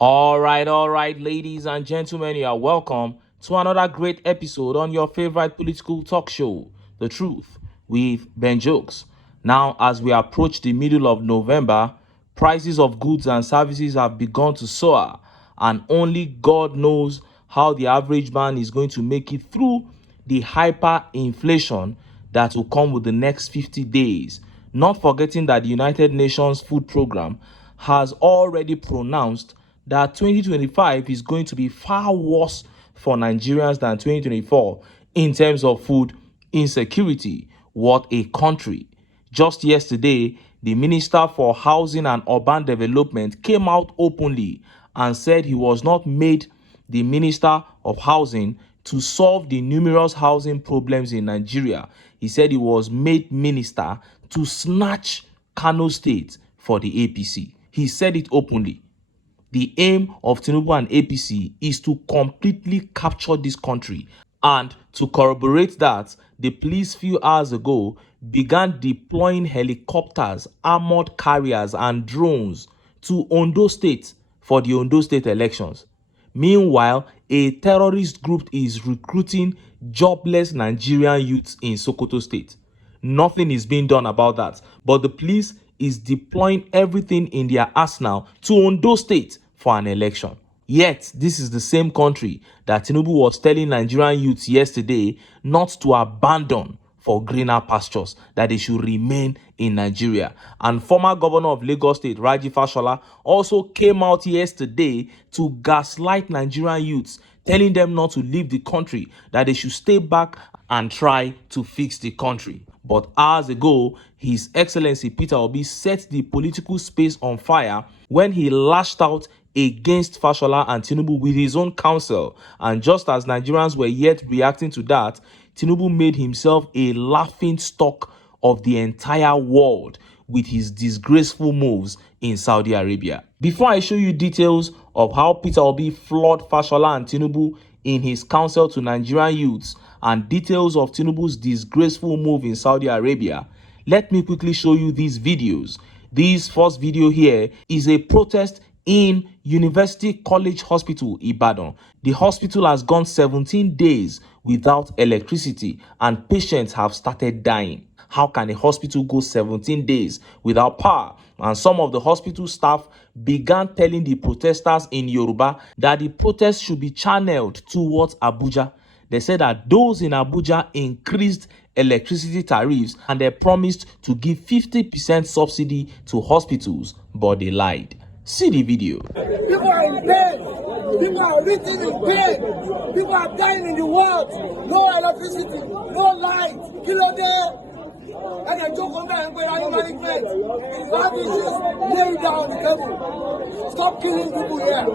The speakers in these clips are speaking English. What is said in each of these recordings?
All right, ladies and gentlemen, you are welcome to another great episode on your favorite political talk show, The Truth, with Ben Jokes. Now, as we approach the middle of November, prices of goods and services have begun to soar, and only God knows how the average man is going to make it through the hyperinflation that will come with the next 50 days. Not forgetting that the United Nations Food Program has already pronounced that 2025 is going to be far worse for Nigerians than 2024 in terms of food insecurity. What a country. Just yesterday, the Minister for Housing and Urban Development came out openly and said he was not made the Minister of Housing to solve the numerous housing problems in Nigeria. He said he was made minister to snatch Kano State for the APC. He said it openly. The aim of Tinubu and APC is to completely capture this country. And to corroborate that, the police few hours ago began deploying helicopters, armored carriers, and drones to Ondo State for the Ondo State elections. Meanwhile, a terrorist group is recruiting jobless Nigerian youths in Sokoto State. Nothing is being done about that, but the police is deploying everything in their arsenal to Ondo State for an election. Yet, this is the same country that Tinubu was telling Nigerian youths yesterday not to abandon for greener pastures, that they should remain in Nigeria. And former governor of Lagos State, Raji Fashola, also came out yesterday to gaslight Nigerian youths, telling them not to leave the country, that they should stay back and try to fix the country. But hours ago, His Excellency Peter Obi set the political space on fire when he lashed out against Fashola and Tinubu with his own counsel. And just as Nigerians were yet reacting to that, Tinubu made himself a laughing stock of the entire world with his disgraceful moves in Saudi Arabia. Before I show you details of how Peter Obi floored Fashola and Tinubu in his counsel to Nigerian youths and details of Tinubu's disgraceful move in Saudi Arabia, let me quickly show you these videos. This first video here is a protest in University College Hospital, Ibadan. The hospital has gone 17 days without electricity and patients have started dying. How can a hospital go 17 days without power? And some of the hospital staff began telling the protesters in Yoruba that the protest should be channeled towards Abuja. They said that those in Abuja increased electricity tariffs and they promised to give 50% subsidy to hospitals, but they lied. See the video. People are in pain. People are written in pain. People are dying in the world. No electricity, no light. Kilo day. And they joke on that and go down management. That is just lay down the table. Stop killing people here.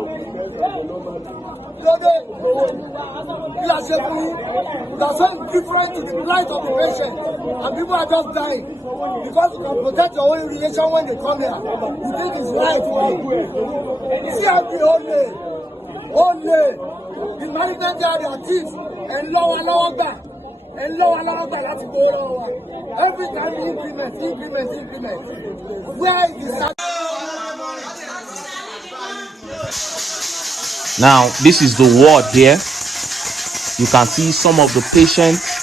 Kilo day. We are saying that's so different to the life of the patient. And people are just dying. Because you can protect your own relation when they come here. You think it's right way. See how the only the management are their thieves and lower back. And lower back, that's go lower. Every time we implement. Where is the Now, this is the ward here. You can see some of the patients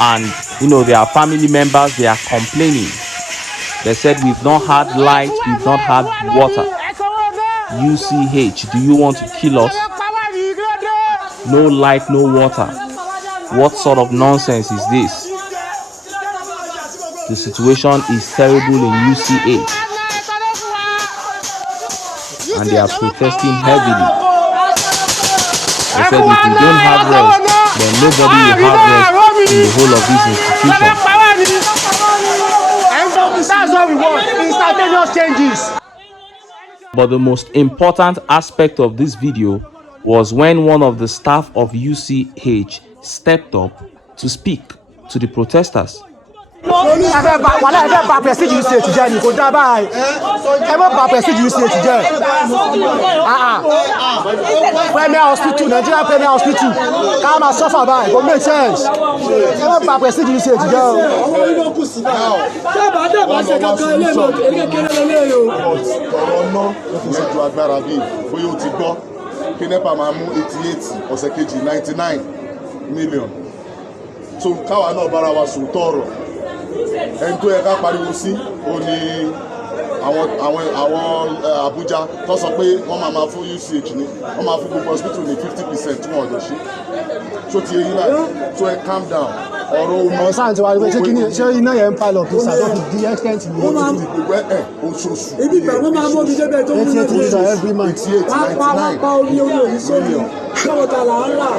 and their family members, they are complaining. They said, we've not had light, we've not had water. UCH, do you want to kill us? No light, no water. What sort of nonsense is this? The situation is terrible in UCH. And they are protesting heavily. They said if we don't have rest, then nobody will have rest in the whole of this institution. That's what we want. Instantaneous changes. But the most important aspect of this video was when one of the staff of UCH stepped up to speak to the protesters. wàhálà ẹ fẹ́ bà prestige UCH jẹ́ ni kò dá báyìí ẹ má bà prestige UCH jẹ́ Premier Hospital Nigeria Premier Hospital ká máa suffer báyìí kò make sense ẹ má bà prestige UCH jẹ́ o. ṣé bàdàbà ṣe kankan ilé ìlú kékeré lélẹ́yìí o. ọ̀rọ̀ náà kò sí ju agbára bíi bóyá o ti gbọ́ kí NEPA máa mú 88 ọ̀sẹ̀ kejì 99 million so káwa náà bára wa sòótọ́ ọ̀rọ̀ ẹni tó yẹ ká pariwo sí ó ní àwọn Abuja tó sọ pé wọ́n máa fún UCH ní wọ́n máa fún gbogbo hospital ní 50% tí wọ́n ọ̀dọ̀ ṣe so ti eyín báyìí so ẹ calm down ọ̀rọ̀ omi sáà tí wàá rí pé ṣé iná yẹn ń palọ̀ kí sàdọ́ fi di extent ní gbogbo oṣooṣù ibi ìgbà wọn máa mọ omi débẹ̀ tó ń mú $88 every month. 88 pa omi òní sómi lọ́wọ́ ta là ń rà.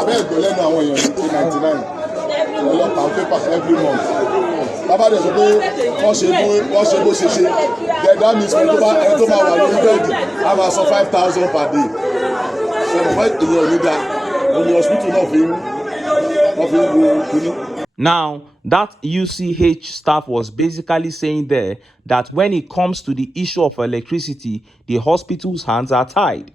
abẹ́ ẹ̀gbọ́n lẹ́nu àwọn èèyàn ní 99 ọlọ́pàá pépà every month bàbá dẹ̀ sọ pé wọ́n ṣe bó ṣe that means pé tó máa wà lórí bẹ́ẹ̀dì a máa sọ 5,000 per day ṣẹlẹ̀ fún èèyàn onídà oní hospital náà fi ń wo kíní. Now, that UCH staff was basically saying there that when it comes to the issue of electricity, the hospital's hands are tied.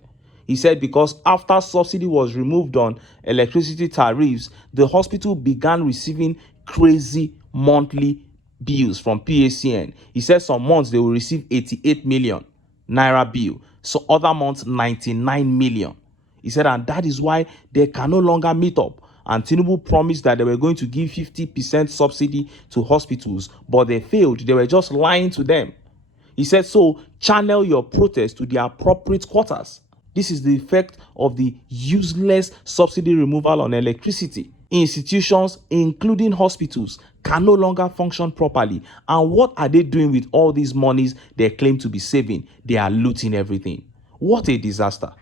He said because after subsidy was removed on electricity tariffs, the hospital began receiving crazy monthly bills from PACN. He said some months they will receive 88 million naira bill, so other months 99 million. He said, and that is why they can no longer meet up. And Tinubu promised that they were going to give 50% subsidy to hospitals, but they failed. They were just lying to them. He said, so channel your protest to the appropriate quarters. This is the effect of the useless subsidy removal on electricity. Institutions, including hospitals, can no longer function properly. And what are they doing with all these monies they claim to be saving? They are looting everything. What a disaster.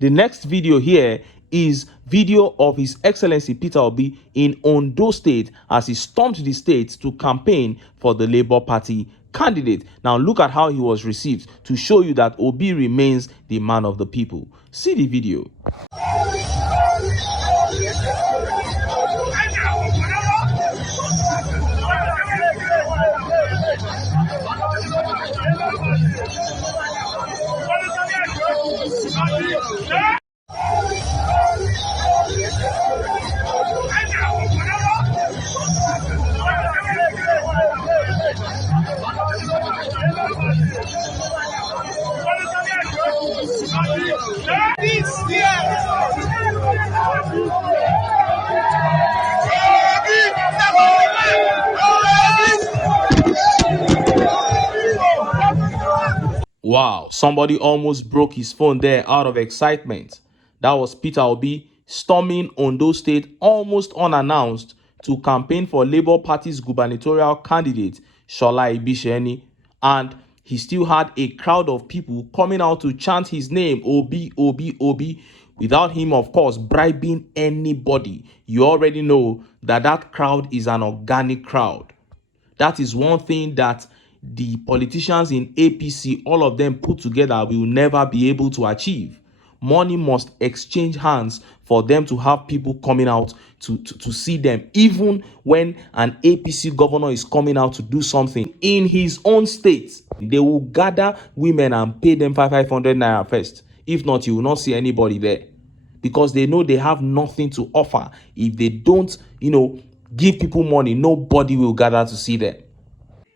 The next video here is video of His Excellency Peter Obi in Ondo State as he stormed the state to campaign for the Labour Party candidate. Now look at how he was received to show you that Obi remains the man of the people. See the video. Wow, somebody almost broke his phone there out of excitement. That was Peter Obi storming Ondo State almost unannounced to campaign for Labour Party's gubernatorial candidate, Shola Ibisheni. And he still had a crowd of people coming out to chant his name, Obi, Obi, Obi, without him, of course, bribing anybody. You already know that that crowd is an organic crowd. That is one thing that the politicians in APC, all of them put together, will never be able to achieve. Money must exchange hands for them to have people coming out to see them. Even when an APC governor is coming out to do something in his own state, they will gather women and pay them 500 naira first. If not, you will not see anybody there, because they know they have nothing to offer. If they don't, give people money, nobody will gather to see them.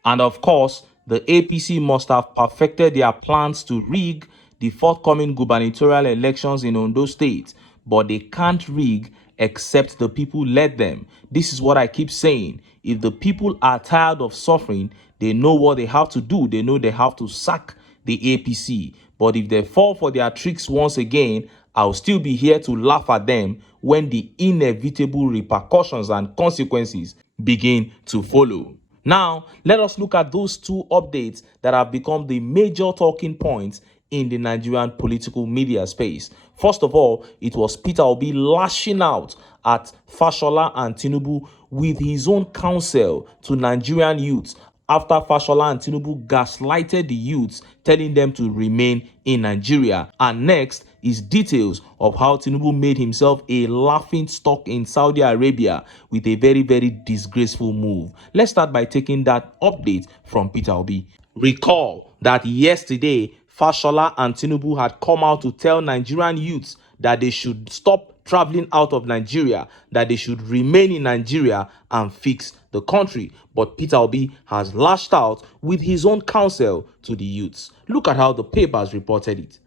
And of course, the APC must have perfected their plans to rig the forthcoming gubernatorial elections in Ondo State, but they can't rig except the people let them. This is what I keep saying. If the people are tired of suffering, they know what they have to do. They know they have to sack the APC. But if they fall for their tricks once again, I'll still be here to laugh at them when the inevitable repercussions and consequences begin to follow. Now, let us look at those two updates that have become the major talking points in the Nigerian political media space. First of all, it was Peter Obi lashing out at Fashola and Tinubu with his own counsel to Nigerian youths, after Fashola and Tinubu gaslighted the youths, telling them to remain in Nigeria. And next is details of how Tinubu made himself a laughing stock in Saudi Arabia with a very, very disgraceful move. Let's start by taking that update from Peter Obi. Recall that yesterday, Fashola and Tinubu had come out to tell Nigerian youths that they should stop traveling out of Nigeria, that they should remain in Nigeria and fix the country. But Peter Obi has lashed out with his own counsel to the youths. Look at how the papers reported it.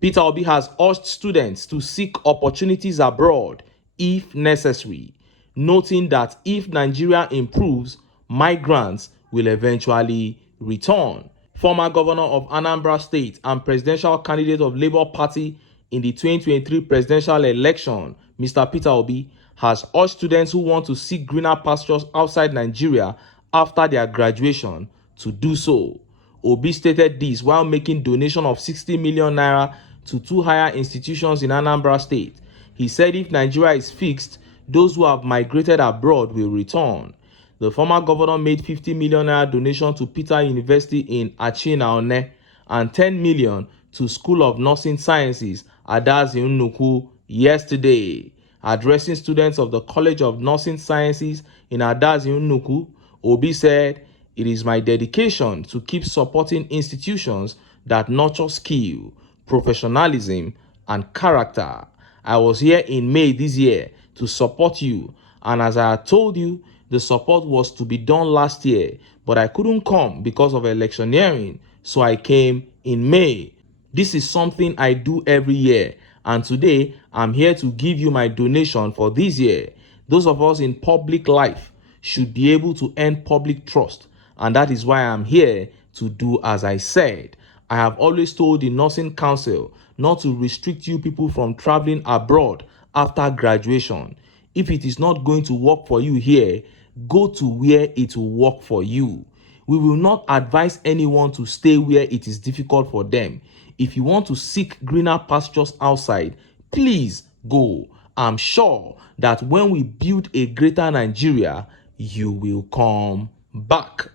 Peter Obi has urged students to seek opportunities abroad if necessary, noting that if Nigeria improves, migrants will eventually return. Former governor of Anambra State and presidential candidate of Labour Party in the 2023 presidential election, Mr. Peter Obi, has urged students who want to seek greener pastures outside Nigeria after their graduation to do so. Obi stated this while making donation of 60 million naira to 2 higher institutions in Anambra State. He said if Nigeria is fixed, those who have migrated abroad will return. The former governor made 50 million naira donation to Peter University in Achinaone and 10 million to School of Nursing Sciences, Adazi Nnuku, yesterday. Addressing students of the College of Nursing Sciences in Adazi Nnuku, Obi said, "It is my dedication to keep supporting institutions that nurture skill, professionalism, and character. I was here in May this year to support you, and as I had told you, the support was to be done last year, but I couldn't come because of electioneering, so I came in May. This is something I do every year, and today I'm here to give you my donation for this year. Those of us in public life should be able to earn public trust, and that is why I'm here to do as I said. I have always told the Nursing Council not to restrict you people from traveling abroad after graduation. If it is not going to work for you here, go to where it will work for you. We will not advise anyone to stay where it is difficult for them. If you want to seek greener pastures outside, please go. I'm sure that when we build a greater Nigeria, you will come back."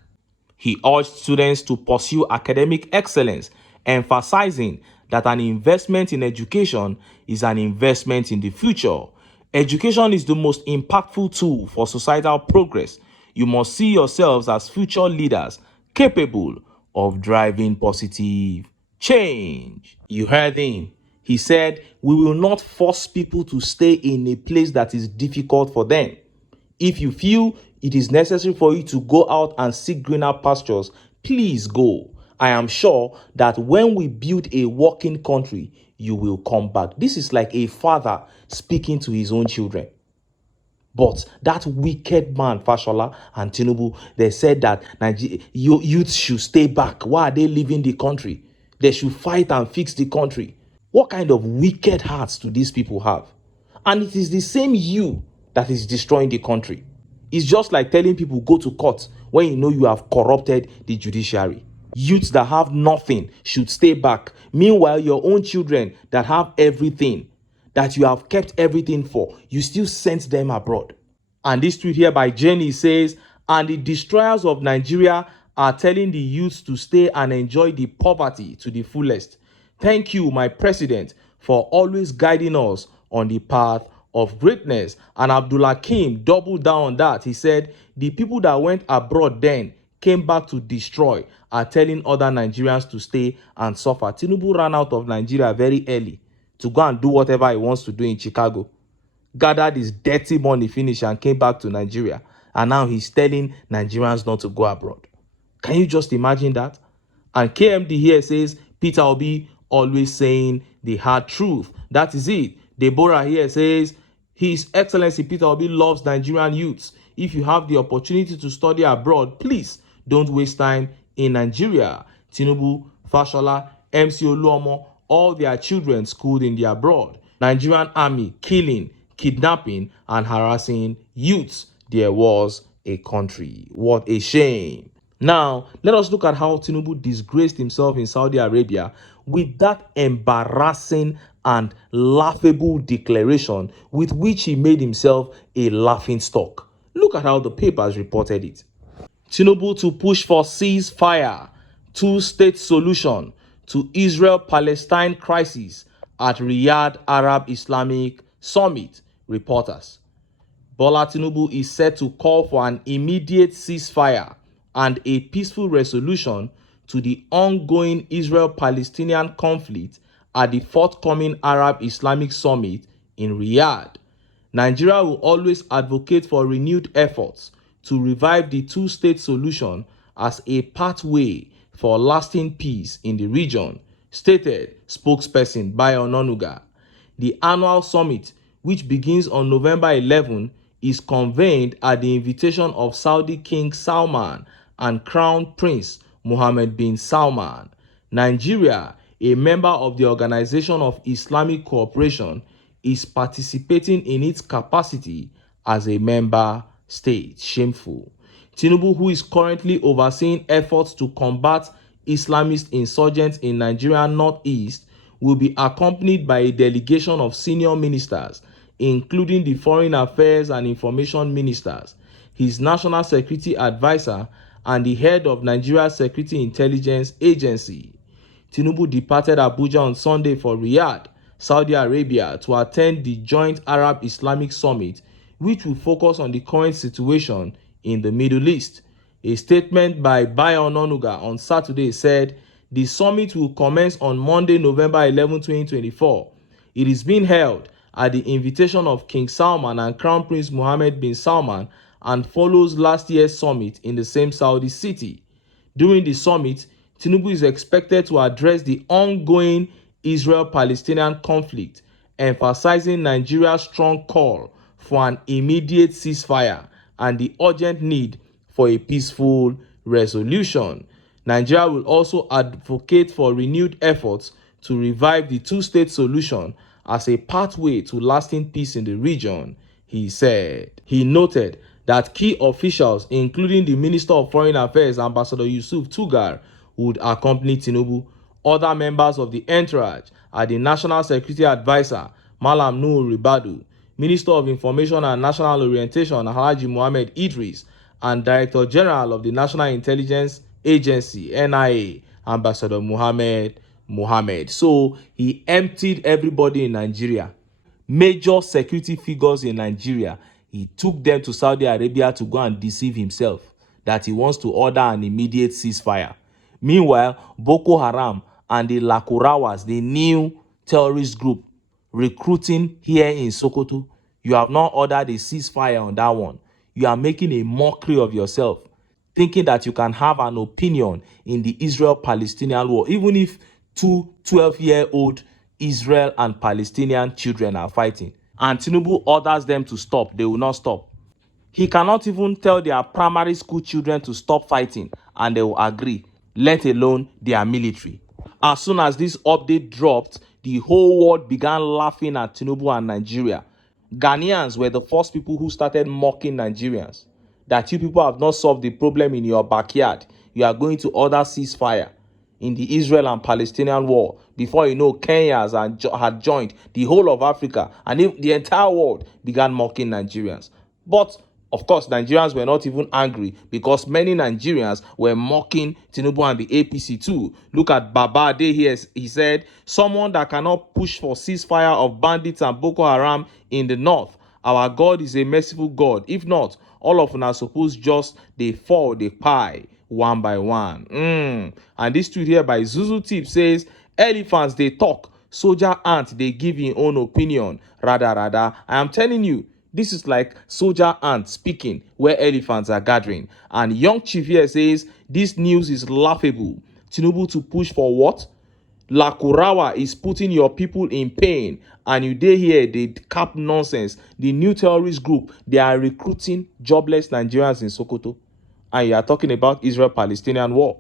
He urged students to pursue academic excellence, emphasizing that an investment in education is an investment in the future. Education is the most impactful tool for societal progress. You must see yourselves as future leaders capable of driving positive change. You heard him. He said, "We will not force people to stay in a place that is difficult for them. If you feel it is necessary for you to go out and seek greener pastures, please go. I am sure that when we build a working country, you will come back." This is like a father speaking to his own children. But that wicked man, Fashola and Tinubu, they said that youth should stay back. Why are they leaving the country? They should fight and fix the country. What kind of wicked hearts do these people have? And it is the same you that is destroying the country. It's just like telling people go to court when you know you have corrupted the judiciary. Youths that have nothing should stay back. Meanwhile, your own children that have everything, that you have kept everything for, you still sent them abroad. And this tweet here by Jenny says, "And the destroyers of Nigeria are telling the youths to stay and enjoy the poverty to the fullest. Thank you, my president, for always guiding us on the path of greatness." And Abdulhakeem doubled down on that. He said, "The people that went abroad then came back to destroy are telling other Nigerians to stay and suffer." Tinubu ran out of Nigeria very early to go and do whatever he wants to do in Chicago. Gathered his dirty money, finish, and came back to Nigeria. And now he's telling Nigerians not to go abroad. Can you just imagine that? And KMD here says, Peter Obi always saying the hard truth. That is it. Deborah here says, His Excellency Peter Obi loves Nigerian youths. If you have the opportunity to study abroad, please don't waste time in Nigeria. Tinubu, Fashola, MC Oluomo, all their children schooled in the abroad. Nigerian army killing, kidnapping, and harassing youths. There was a country. What a shame. Now, let us look at how Tinubu disgraced himself in Saudi Arabia with that embarrassing and laughable declaration with which he made himself a laughing stock. Look at how the papers reported it. Tinubu to push for ceasefire, two-state solution to Israel-Palestine crisis at Riyadh Arab Islamic Summit, reporters. Bola Tinubu is set to call for an immediate ceasefire and a peaceful resolution to the ongoing Israel-Palestinian conflict at the forthcoming Arab Islamic Summit in Riyadh. Nigeria will always advocate for renewed efforts to revive the two-state solution as a pathway for lasting peace in the region, stated spokesperson Bayo Onanuga. The annual summit, which begins on November 11, is convened at the invitation of Saudi King Salman and Crown Prince Mohammed bin Salman. Nigeria, a member of the Organization of Islamic Cooperation, is participating in its capacity as a member state. Shameful. Tinubu, who is currently overseeing efforts to combat Islamist insurgents in Nigeria Northeast, will be accompanied by a delegation of senior ministers, including the Foreign Affairs and Information Ministers, his National Security Advisor, and the head of Nigeria's Security Intelligence Agency. Tinubu departed Abuja on Sunday for Riyadh, Saudi Arabia, to attend the joint Arab Islamic Summit, which will focus on the current situation in the Middle East. A statement by Bayo Onanuga on Saturday said the summit will commence on Monday, November 11, 2024. It is being held at the invitation of King Salman and Crown Prince Mohammed bin Salman and follows last year's summit in the same Saudi city. During the summit, Tinubu is expected to address the ongoing Israel-Palestinian conflict, emphasizing Nigeria's strong call for an immediate ceasefire and the urgent need for a peaceful resolution. Nigeria will also advocate for renewed efforts to revive the two-state solution as a pathway to lasting peace in the region, he said. He noted that key officials, including the Minister of Foreign Affairs, Ambassador Yusuf Tugar, would accompany Tinubu. Other members of the entourage are the National Security Advisor, Malam Nuhu Ribadu, Minister of Information and National Orientation, Alhaji Mohammed Idris, and Director General of the National Intelligence Agency, NIA, Ambassador Mohammed. So he emptied everybody in Nigeria. Major security figures in Nigeria, he took them to Saudi Arabia to go and deceive himself that he wants to order an immediate ceasefire. Meanwhile, Boko Haram and the Lakurawas, the new terrorist group recruiting here in Sokoto, you have not ordered a ceasefire on that one. You are making a mockery of yourself, thinking that you can have an opinion in the Israel-Palestinian war, even if two 12-year-old Israel and Palestinian children are fighting. And Tinubu orders them to stop. They will not stop. He cannot even tell their primary school children to stop fighting and they will agree, let alone their military. As soon as this update dropped, the whole world began laughing at Tinubu and Nigeria. Ghanaians were the first people who started mocking Nigerians. That you people have not solved the problem in your backyard. You are going to order ceasefire in the Israel and Palestinian war. Before you know, Kenya had joined the whole of Africa, and the entire world began mocking Nigerians. But of course, Nigerians were not even angry because many Nigerians were mocking Tinubu and the APC too. Look at Baba Ade here. He said, someone that cannot push for ceasefire of bandits and Boko Haram in the north. Our God is a merciful God. If not, all of us suppose just they fall, they pie one by one. And this tweet here by Zuzu Tip says, elephants they talk, soldier ant they give in own opinion. Rather, I am telling you, this is like soldier ant speaking where elephants are gathering. And young chief here says, this news is laughable. Tinubu to push for what? Lakurawa is putting your people in pain, and you dey here, they cap nonsense. The new terrorist group, they are recruiting jobless Nigerians in Sokoto. And you are talking about Israel-Palestinian war.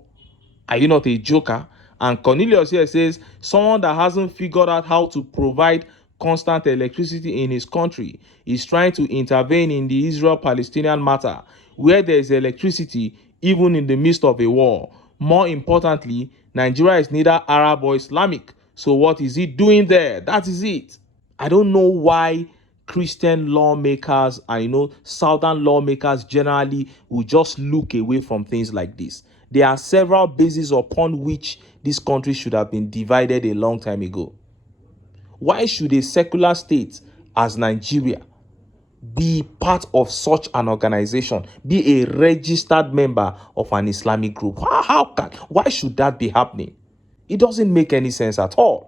Are you not a joker? And Cornelius here says, someone that hasn't figured out how to provide constant electricity in his country is trying to intervene in the Israel-Palestinian matter, where there is electricity even in the midst of a war. More importantly, Nigeria is neither Arab or Islamic. So what is he doing there? That is it. I don't know why Christian lawmakers and, Southern lawmakers generally will just look away from things like this. There are several bases upon which this country should have been divided a long time ago. Why should a secular state as Nigeria be part of such an organization, be a registered member of an Islamic group? Why should that be happening? It doesn't make any sense at all.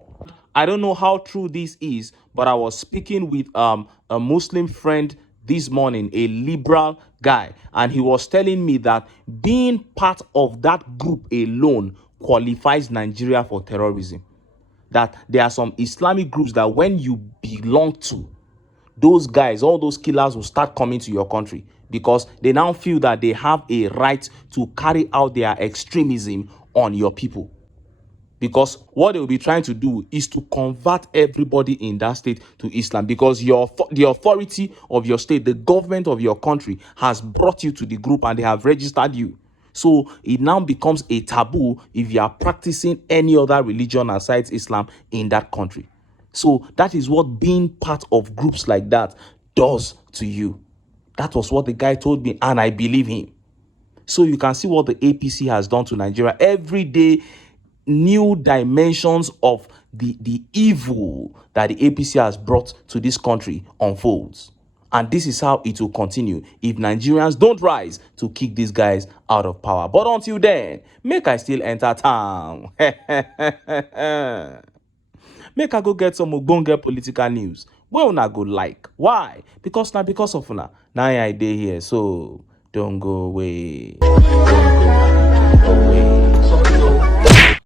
I don't know how true this is, but I was speaking with a Muslim friend this morning, a liberal guy, and he was telling me that being part of that group alone qualifies Nigeria for terrorism. That there are some Islamic groups that when you belong to, those guys, all those killers will start coming to your country because they now feel that they have a right to carry out their extremism on your people. Because what they will be trying to do is to convert everybody in that state to Islam, because the authority of your state, the government of your country has brought you to the group and they have registered you. So it now becomes a taboo if you are practicing any other religion aside Islam in that country. So that is what being part of groups like that does to you. That was what the guy told me, and I believe him. So you can see what the APC has done to Nigeria. Every day, new dimensions of the evil that the APC has brought to this country unfolds. And this is how it will continue if Nigerians don't rise to kick these guys out of power. But until then, make I still enter town. Make I go get some ogbonge political news. Well, una go like. Why? Because of una. Now I dey here, so don't go away.